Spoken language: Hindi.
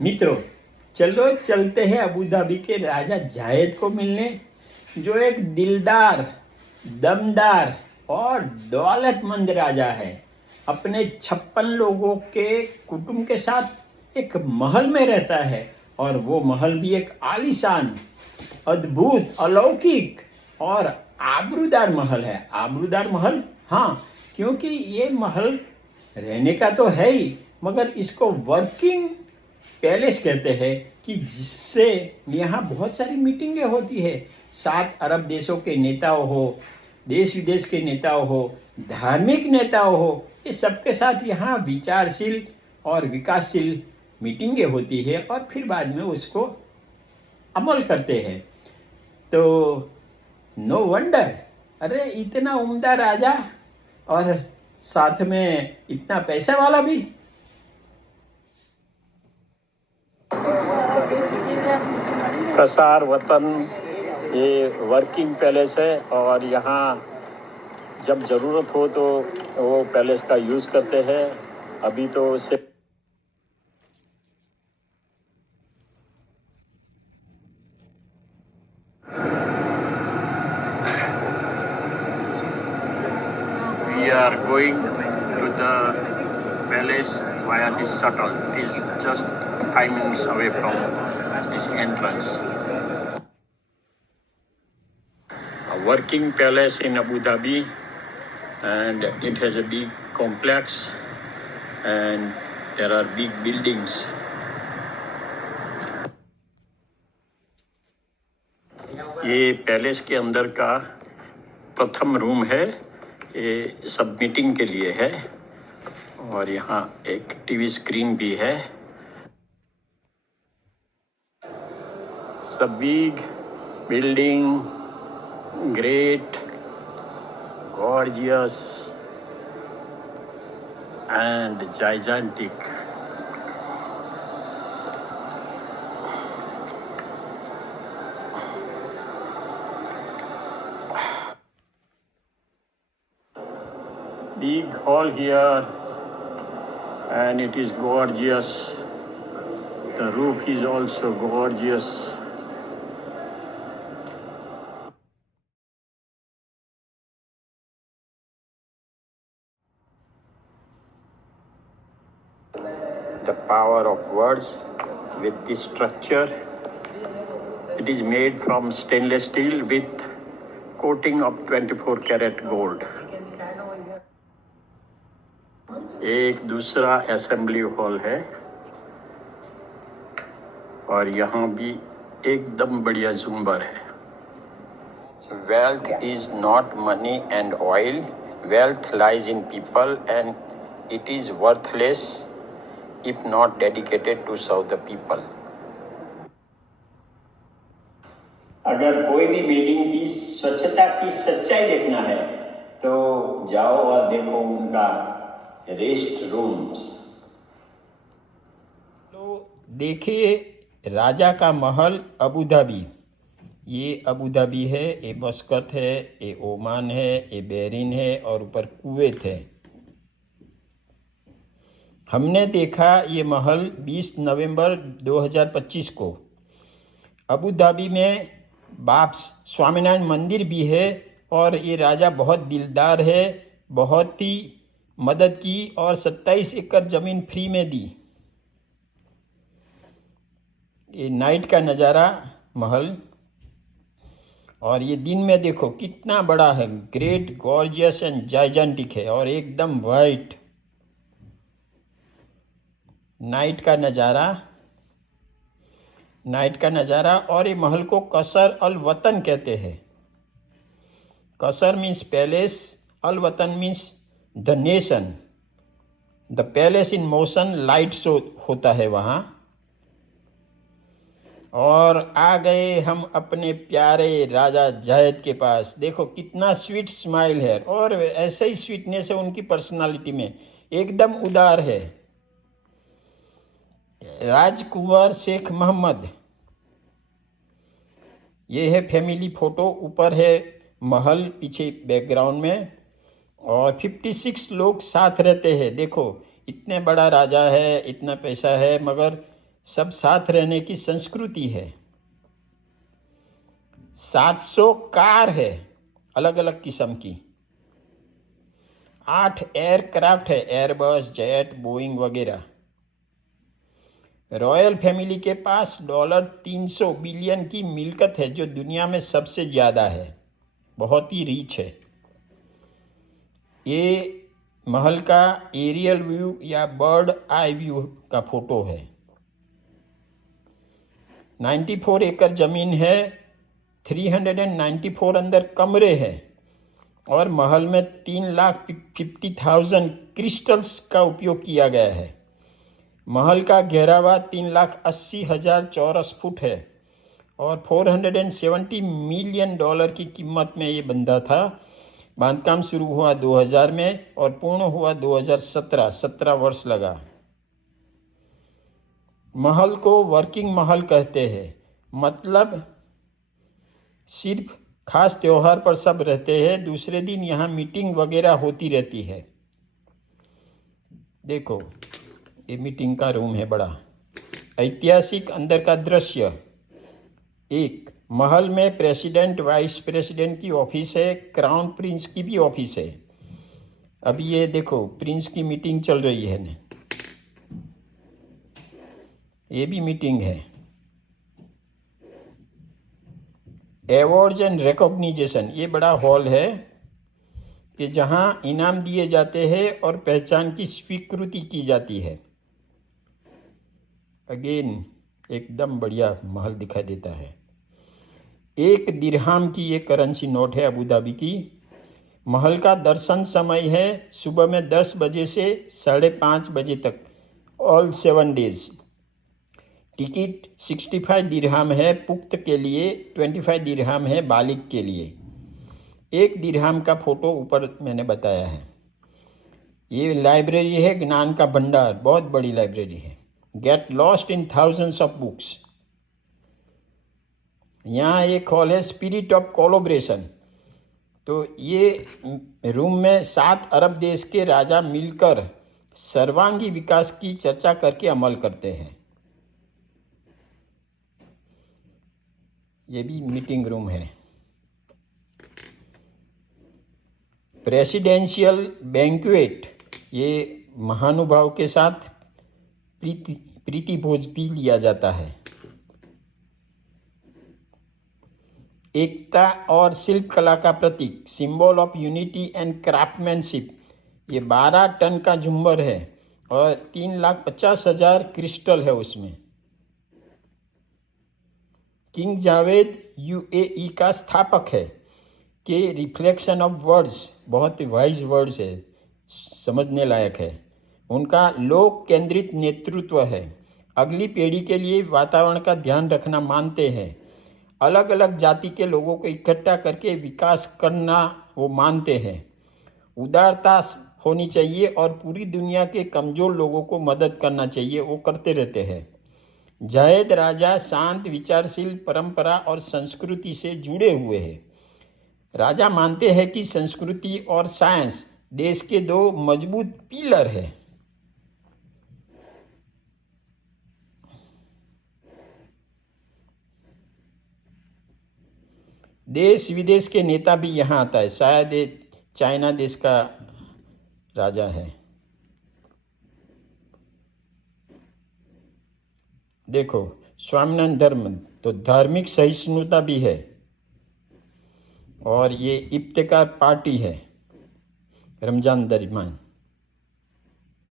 मित्रों, चलो चलते हैं अबू धाबी के राजा जायद को मिलने, जो एक दिलदार, दमदार और दौलतमंद राजा है। अपने 56 लोगों के कुटुंब के साथ एक महल में रहता है, और वो महल भी एक आलीशान, अद्भुत, अलौकिक और आबरूदार महल है। आबरूदार महल, हाँ, क्योंकि ये महल रहने का तो है ही, मगर इसको वर्किंग पैलेस कहते हैं, कि जिससे यहाँ बहुत सारी मीटिंगें होती है। 7 अरब देशों के नेताओं हो, देश विदेश के नेताओं हो, धार्मिक नेताओं हो, ये सबके साथ यहाँ विचारशील और विकासशील मीटिंगें होती है, और फिर बाद में उसको अमल करते हैं। तो नो वंडर, अरे इतना उम्दा राजा और साथ में इतना पैसा वाला भी। कसार वतन ये वर्किंग पैलेस है, और यहाँ जब ज़रूरत हो तो वो पैलेस का यूज़ करते हैं। अभी तो से we are going to the palace via this shuttle. It is just 5 minutes away from this entrance. A working palace in Abu Dhabi, and it has a big complex, and there are big buildings. ये पैलेस के अंदर का प्रथम रूम है। ये सब मीटिंग के लिए है, और यहाँ एक टीवी स्क्रीन भी है। सब big building, great, gorgeous and gigantic. Big hall here, and it is gorgeous. The roof is also gorgeous. The power of words with this structure. It is made from stainless steel with coating of 24 karat gold. एक दूसरा असेंबली हॉल है, और यहाँ भी एकदम बढ़िया झुंबर है। Wealth is not money and oil, wealth lies in people, and it is worthless if not dedicated to serve the people. अगर कोई भी बिल्डिंग की स्वच्छता की सच्चाई देखना है तो जाओ और देखो उनका रेस्ट रूम्स। तो देखिए राजा का महल अबू धाबी। ये अबू धाबी है, ये मस्कत है, ये ओमान है, ये बहरीन है, और ऊपर कुवैत है। हमने देखा ये महल 20 नवंबर 2025 को। अबू धाबी में बाप स्वामीनारायण मंदिर भी है, और ये राजा बहुत दिलदार है, बहुत ही मदद की, और 27 एकड़ ज़मीन फ्री में दी। ये नाइट का नज़ारा महल, और ये दिन में देखो कितना बड़ा है, ग्रेट, गॉर्जियस एंड जाइजेंटिक है, और एकदम वाइट। नाइट का नज़ारा। और ये महल को कसर अल वतन कहते हैं। कसर मीन्स पैलेस, अल वतन means the nation. The palace in motion, light show होता है वहाँ। और आ गए हम अपने प्यारे राजा जायद के पास। देखो कितना स्वीट स्माइल है, और ऐसे ही स्वीटनेस है उनकी पर्सनालिटी में, एकदम उदार है। राजकुंवर शेख मोहम्मद, ये है फैमिली फोटो। ऊपर है महल, पीछे बैकग्राउंड में, और 56 लोग साथ रहते हैं। देखो इतने बड़ा राजा है, इतना पैसा है, मगर सब साथ रहने की संस्कृति है। 700 कार है अलग अलग किस्म की। 8 एयरक्राफ्ट है, एयरबस, जेट, बोइंग वगैरह। रॉयल फैमिली के पास $300 बिलियन की मिल्कियत है, जो दुनिया में सबसे ज़्यादा है, बहुत ही रिच है। ये महल का एरियल व्यू या बर्ड आई व्यू का फोटो है। 94 एकड़ जमीन है, 394 अंदर कमरे हैं और महल में 3,50,000 क्रिस्टल्स का उपयोग किया गया है। महल का घेरावा 3,80,000 चौरस फुट है और $470 मिलियन की कीमत में ये बंधा था। बांधकाम शुरू हुआ 2000 में और पूर्ण हुआ 2017, 17 वर्ष लगा। महल को वर्किंग महल कहते हैं, मतलब सिर्फ खास त्योहार पर सब रहते हैं, दूसरे दिन यहाँ मीटिंग वगैरह होती रहती है। देखो ये मीटिंग का रूम है बड़ा। ऐतिहासिक अंदर का दृश्य। एक महल में प्रेसिडेंट, वाइस प्रेसिडेंट की ऑफिस है, क्राउन प्रिंस की भी ऑफिस है। अभी ये देखो प्रिंस की मीटिंग चल रही है ने, ये भी मीटिंग है। अवार्ड्स एंड रिकॉग्निशन, ये बड़ा हॉल है कि जहाँ इनाम दिए जाते हैं और पहचान की स्वीकृति की जाती है। अगेन एकदम बढ़िया महल दिखाई देता है। 1 दिरहाम की ये करेंसी नोट है अबू धाबी की। महल का दर्शन समय है सुबह में 10 बजे से 5:30 बजे तक, ऑल 7 डेज। टिकट 65 दिरहाम है पुख्त के लिए, 25 दिरहाम है बालिग के लिए। 1 दिरहाम का फोटो ऊपर मैंने बताया है। ये लाइब्रेरी है, ज्ञान का भंडार, बहुत बड़ी लाइब्रेरी है। Get lost in thousands of books. यहाँ एक हॉल है स्पिरिट ऑफ कोलैबोरेशन। तो ये रूम में 7 अरब देश के राजा मिलकर सर्वांगी विकास की चर्चा करके अमल करते हैं। ये भी मीटिंग रूम है। प्रेसिडेंशियल बैंक्वेट, ये महानुभाव के साथ प्रीति भोज भी लिया जाता है। एकता और शिल्प कला का प्रतीक, symbol of unity and craftsmanship. ये 12 टन का झुम्बर है और 3,50,000 क्रिस्टल है उसमें। किंग जावेद यूएई का स्थापक है कि रिफ्लेक्शन ऑफ वर्ड्स, बहुत वाइज वर्ड्स है, समझने लायक है। उनका लोक केंद्रित नेतृत्व है, अगली पीढ़ी के लिए वातावरण का ध्यान रखना मानते हैं, अलग अलग जाति के लोगों को इकट्ठा करके विकास करना वो मानते हैं, उदारता होनी चाहिए और पूरी दुनिया के कमज़ोर लोगों को मदद करना चाहिए, वो करते रहते हैं। जायद राजा शांत, विचारशील, परंपरा और संस्कृति से जुड़े हुए हैं। राजा मानते हैं कि संस्कृति और साइंस देश के 2 मजबूत पिलर हैं। देश विदेश के नेता भी यहाँ आता है, शायद ये चाइना देश का राजा है। देखो स्वामीनारायण धर्म, तो धार्मिक सहिष्णुता भी है। और ये इफ्तिकार पार्टी है रमजान दरमियान।